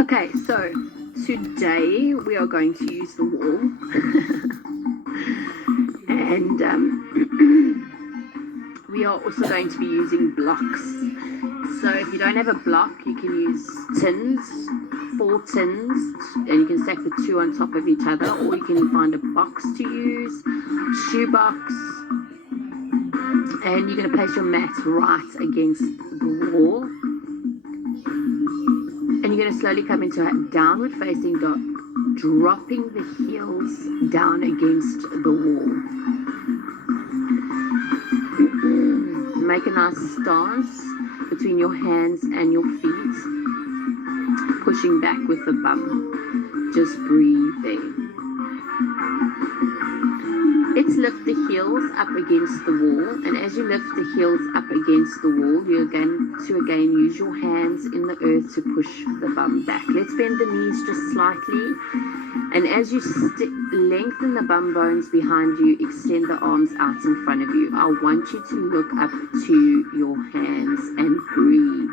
Okay, so today we are going to use the wall. And we are also going to be using blocks. So if you don't have a block, you can use tins, 4 tins, and you can stack the 2 on top of each other, or you can find a box to use, shoebox, and you're going to place your mat right against the wall, and you're going to slowly come into a downward facing dog, dropping the heels down against the wall. Make a nice stance between your hands and your feet, pushing back with the bum. Just breathing. Let's lift the heels up against the wall, and as you lift the heels up against the wall, you're going to again use your hands in the earth to push the bum back. Let's bend the knees just slightly, and as you lengthen the bum bones behind you, extend the arms out in front of you. I want you to look up to your hands and breathe.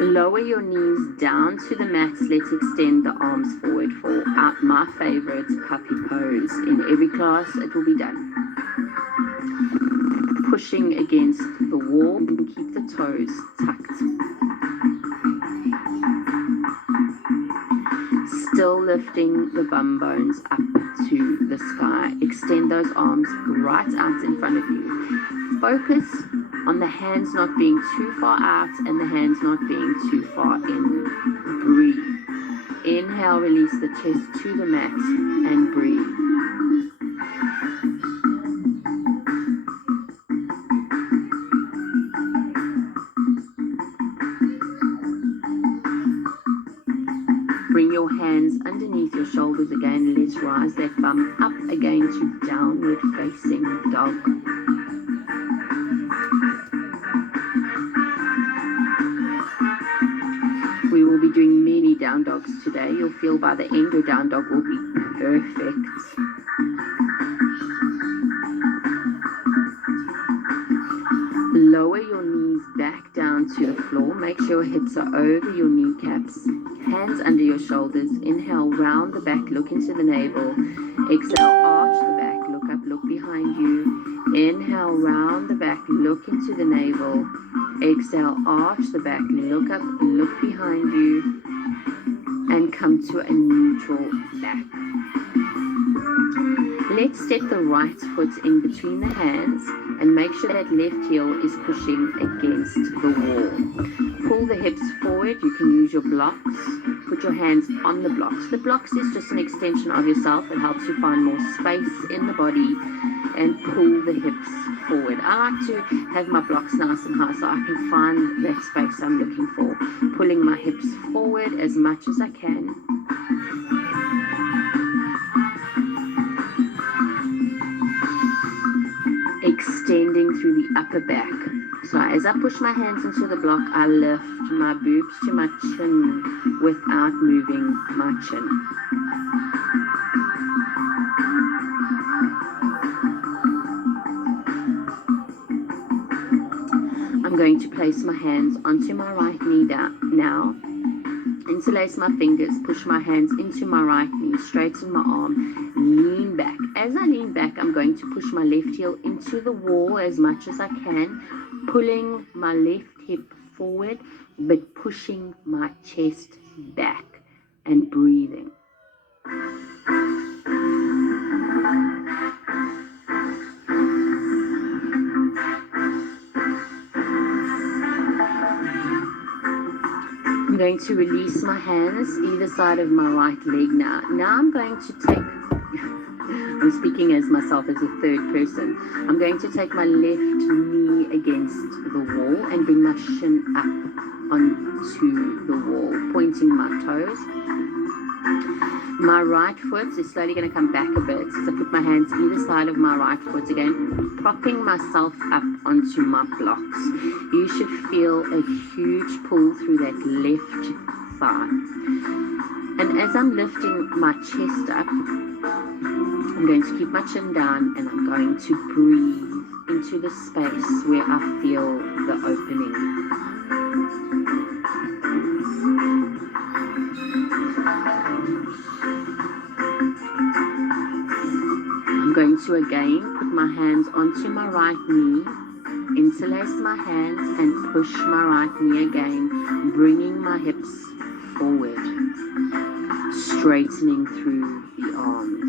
Lower your knees down to the mat. Let's extend the arms forward for my favorite puppy pose. In every class it will be done. Pushing against the wall and keep the toes tucked. Still lifting the bum bones up to the sky. Extend those arms right out in front of you. Focus on the hands not being too far out and the hands not being too far in. Breathe. Inhale, release the chest to the mat and breathe. Bring your hands underneath your shoulders again. Let's rise that bum up again to downward facing dog. We will be doing many down dogs today. You'll feel by the end your down dog will be perfect. Lower your knees back down to the floor. Make sure your hips are over your kneecaps. Hands under your shoulders. Inhale, round the back, look into the navel. Exhale, arch the back, look up, look behind you. Inhale, round the back, look into the navel. Exhale, arch the back, look up, look behind you, and come to a neutral back. Let's step the right foot in between the hands and make sure that left heel is pushing against the wall. Pull the hips forward. You can use your blocks. Put your hands on the blocks. The blocks is just an extension of yourself. It helps you find more space in the body, and pull the hips forward. I like to have my blocks nice and high so I can find that space I'm looking for. Pulling my hips forward as much as I can. Extending through the upper back. So as I push my hands into the block, I lift my boobs to my chin without moving my chin. I'm going to place my hands onto my right knee now. Interlace my fingers, push my hands into my right knee, straighten my arm, lean back. As I lean back, I'm going to push my left heel into the wall as much as I can, pulling my left hip forward, but pushing my chest back and breathing. I'm going to release my hands either side of my right leg now. Now I'm going to take, I'm speaking as myself as a third person. I'm going to take my left knee against the wall and bring my shin up onto the wall, pointing my toes. My right foot is slowly going to come back a bit. So I put my hands either side of my right foot again, propping myself up onto my blocks. You should feel a huge pull through that left thigh. And as I'm lifting my chest up, I'm going to keep my chin down and I'm going to breathe into the space where I feel the opening. I'm going to again put my hands onto my right knee, interlace my hands and push my right knee again, bringing my hips forward, straightening through the arms.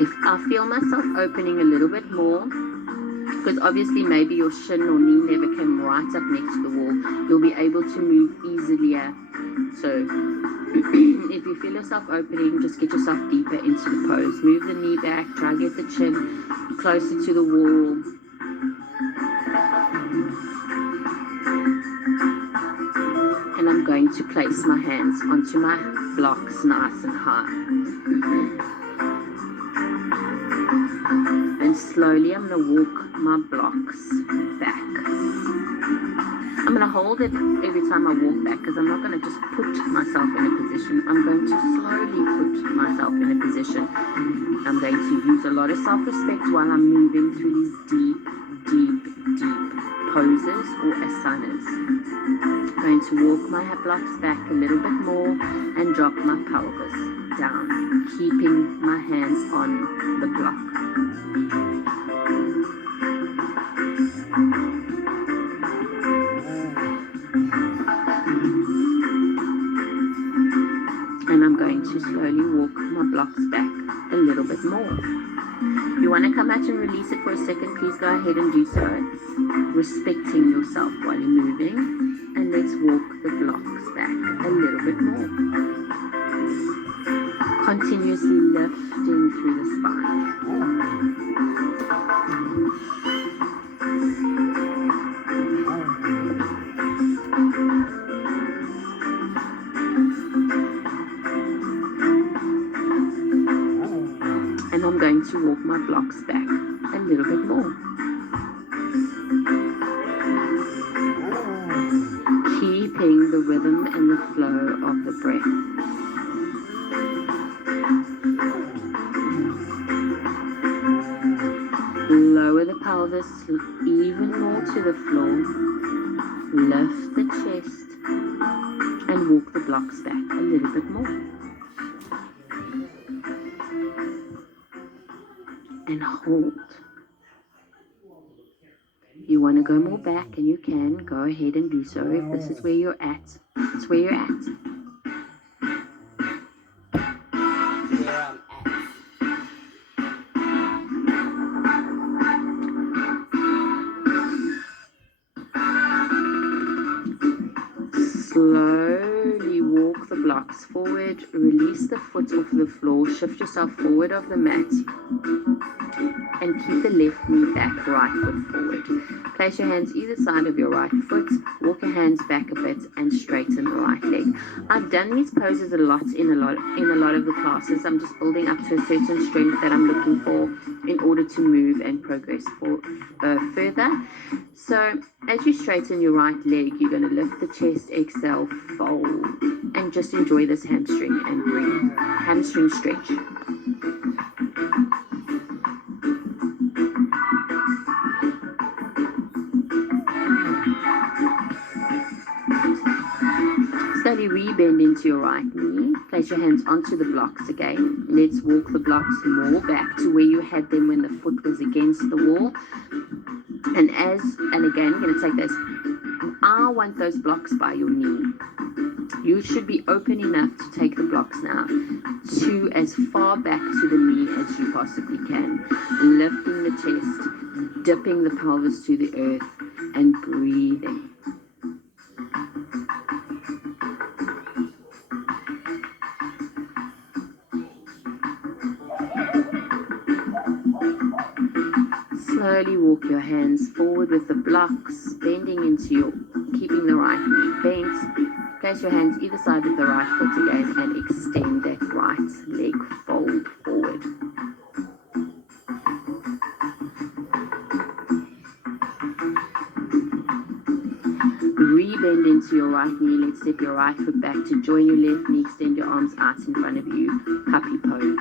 If I feel myself opening a little bit more, because obviously maybe your shin or knee never came right up next to the wall, you'll be able to move easily. So if you feel yourself opening, just get yourself deeper into the pose. Move the knee back, try to get the chin closer to the wall. And I'm going to place my hands onto my blocks nice and high. And slowly I'm going to walk my blocks back. I'm going to hold it every time I walk back because I'm not going to just put myself in a position. I'm going to slowly put myself in a position. I'm going to use a lot of self-respect while I'm moving through these deep, deep, deep poses or asanas. I'm going to walk my blocks back a little bit more and drop my pelvis down, keeping my hands on the block. And I'm going to slowly walk my blocks back a little bit more. If you want to come out and release it for a second, please go ahead and do so, respecting yourself while you're moving. And let's walk the blocks back a little bit more. Continuously lifting through the spine. And I'm going to walk my blocks back a little bit more. Keeping the rhythm and the flow of the breath. Lower the pelvis even more to the floor. Lift the chest and walk the blocks back a little bit more. And hold. You want to go more back and you can go ahead and do so if this is where you're at. It's where you're at. Slowly walk the blocks forward, release the foot off the floor, shift yourself forward of the mat, and keep the left knee back, right foot forward. Place your hands either side of your right foot, walk your hands back a bit, and straighten the right leg. I've done these poses a lot in a lot of the classes. I'm just building up to a certain strength that I'm looking for in order to move and progress further. So as you straighten your right leg, you're going to lift the chest, exhale, fold, and just enjoy this hamstring and breathe. Hamstring stretch. Slowly rebend into your right knee. Place your hands onto the blocks again. Let's walk the blocks more back to where you had them when the foot was against the wall. And again, you're going to take this. I want those blocks by your knee. You should be open enough to take the blocks now to as far back to the knee as you possibly can. Lifting the chest, dipping the pelvis to the earth, and breathing. Slowly walk your hands forward with the blocks, bending into your, keeping the right knee bent. Place your hands either side of the right foot again and extend that right leg, fold forward. rebend into your right knee. Let's step your right foot back to join your left knee. Extend your arms out in front of you. Puppy pose.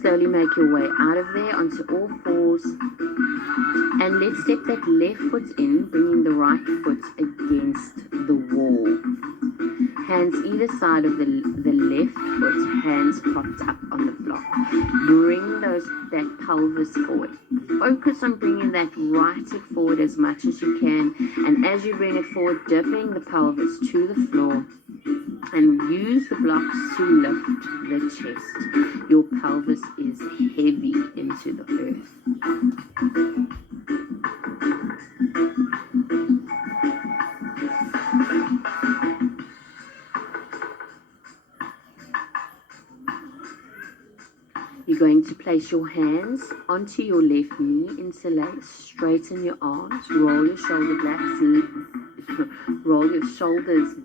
Slowly make your way out of there onto all fours. And let's step that left foot in, bringing the right foot against the wall. Hands either side of the left foot, hands propped up on the block. Bring that pelvis forward. Focus on bringing that right hip forward as much as you can. And as you bring it forward, dipping the pelvis to the floor. And use the blocks to lift the chest. Your pelvis is heavy into the earth. You're going to place your hands onto your left knee, interlace, straighten your arms, roll your shoulders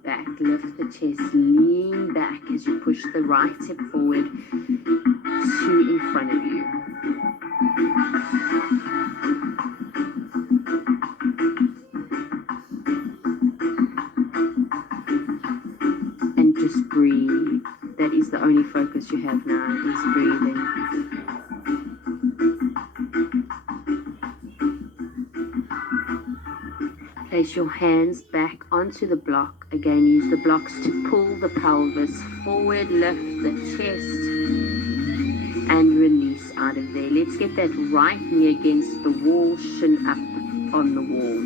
back, lift the chest, lean back as you push the right hip forward to in front of you. And just breathe. That is the only focus you have now, is breathing. Place your hands back onto the block. Again, use the blocks to pull the pelvis forward, lift the chest, and release out of there. Let's get that right knee against the wall, shin up on the wall.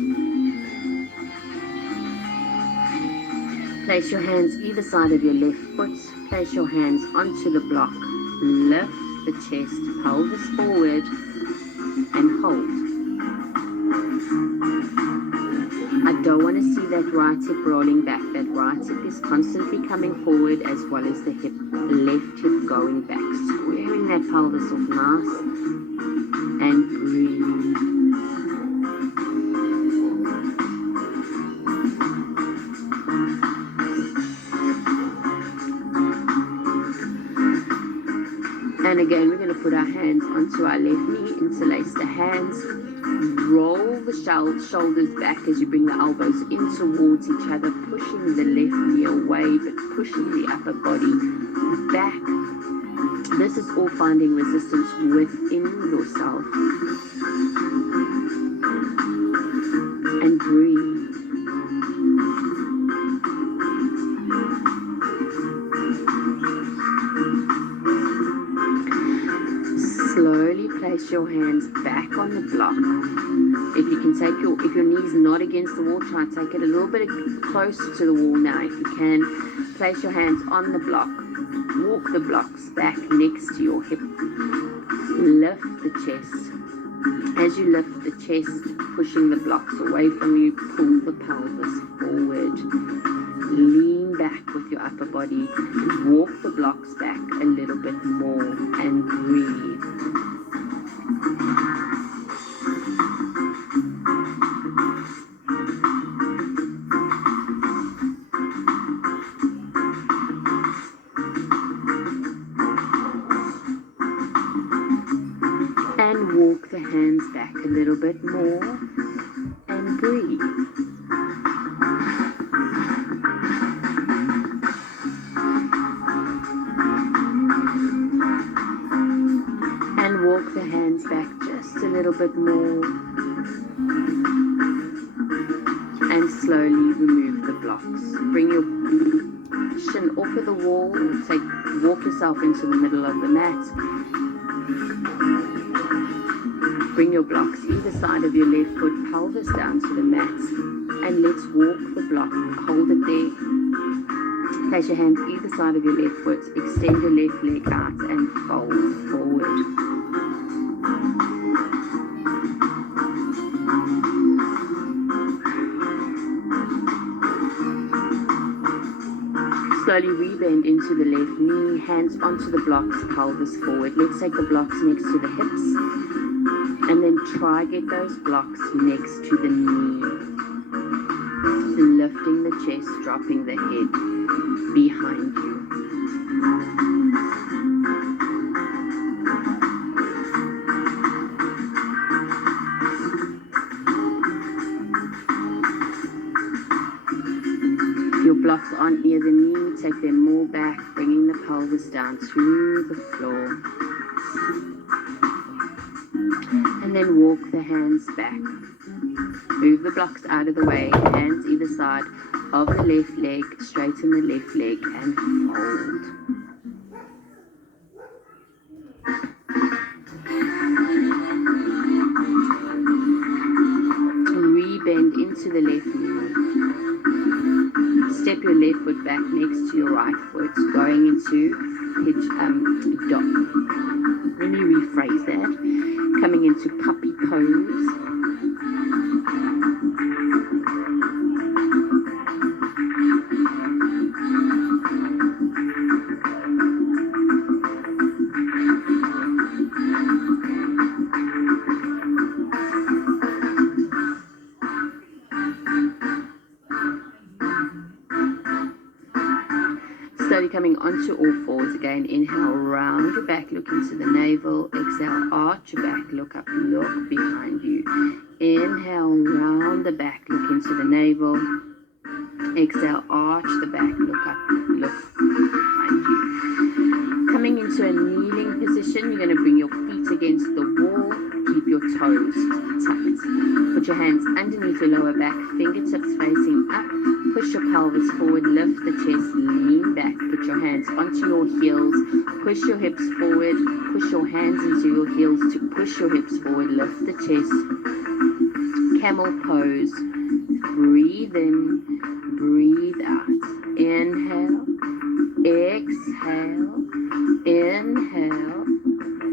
Place your hands either side of your left foot. Place your hands onto the block. Lift the chest, pelvis forward, and hold. I don't want to see that right hip rolling back. That right hip is constantly coming forward as well as the left hip going back. Squaring that pelvis off nice and breathe. And again, we're going to put our hands onto our left knee, interlace the hands, roll the shoulders back as you bring the elbows in towards each other, pushing the left knee away, but pushing the upper body back. This is all finding resistance within yourself. And breathe. Slowly place your hands back on the block. If you can take if your knee's not against the wall, try and take it a little bit closer to the wall now. If you can, place your hands on the block. Walk the blocks back next to your hip. Lift the chest. As you lift the chest, pushing the blocks away from you, pull the pelvis forward. Lean back with your upper body. Walk the blocks back a little bit more and breathe. And walk the hands back a little bit more and breathe. And walk the hands back just a little bit more. And slowly remove the blocks. Bring your shin off of the wall. Walk yourself into the middle of the mat. Bring your blocks either side of your left foot, pelvis down to the mat. And let's walk the block. Hold it there. Place your hands either side of your left foot. Extend your left leg out and fold forward. Slowly rebend into the left knee, hands onto the blocks, pelvis forward. Let's take the blocks next to the hips. And then try get those blocks next to the knee. Lifting the chest, dropping the head behind you. If your blocks aren't near the knee, take them more back, bringing the pelvis down to the floor. And then walk the hands back. Move the blocks out of the way, hands either side of the left leg, straighten the left leg and fold. Re-bend into the left knee. Step your left foot back next to your right foot, going into dog. Let me rephrase that. Coming into puppy pose. Slowly coming onto all fours again. Inhale, round your back, look into the navel. Exhale, arch your back, look up, look behind you. Inhale, round the back, look into the navel. Exhale, arch the back, look up, look behind you. Coming into a kneeling position, you're going to bring your feet against the wall. Keep your toes tucked. Put your hands underneath your lower back, fingertips facing up. Push your pelvis forward, lift the chest, lean back. Put your hands onto your heels. Push your hips forward. Push your hands into your heels to push your hips forward. Lift the chest. Camel pose. Breathe in. Breathe out. Inhale. Exhale. Inhale.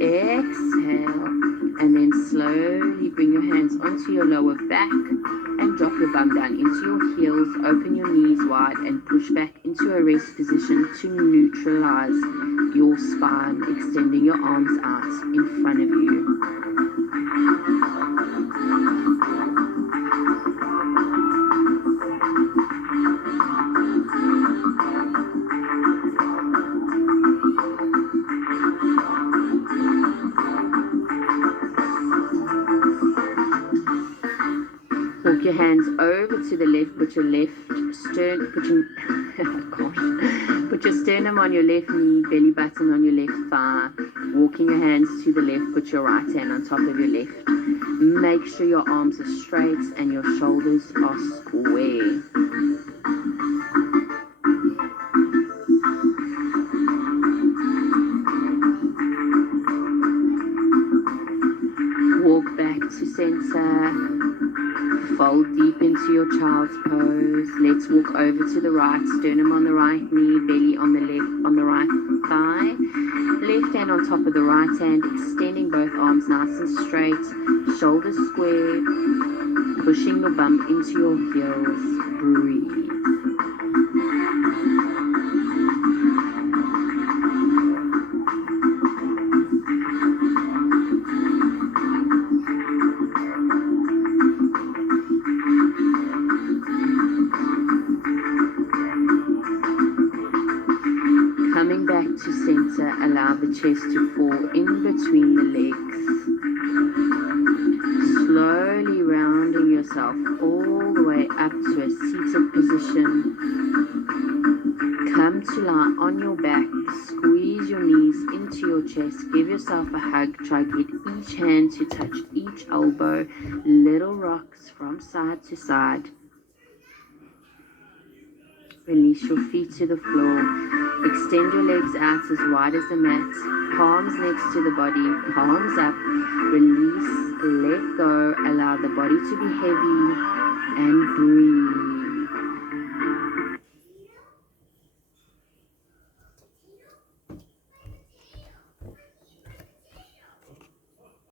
Exhale. And then slowly bring your hands onto your lower back and drop your bum down into your heels. Open your knees wide and push back into a rest position to neutralize your spine, extending your arms out in front of you. Walk your hands over to the left, put your sternum on your left knee, belly button on your left thigh. Walking your hands to the left, put your right hand on top of your left. Make sure your arms are straight and your shoulders are square. Walk back to center. Fold deep into your child's pose. Let's walk over to the right, sternum on the right knee, belly on the left, on the right thigh. Left hand on top of the right hand, extending both arms nice and straight. Shoulders square. Pushing your bum into your heels. Breathe. Coming back to center, allow the chest to fall in between the legs. Slowly rounding yourself all the way up to a seated position. Come to lie on your back, squeeze your knees into your chest, give yourself a hug, try to get each hand to touch each elbow, little rocks from side to side. Release your feet to the floor. Extend your legs out as wide as the mat. Palms next to the body. Palms up. Release. Let go. Allow the body to be heavy. And breathe.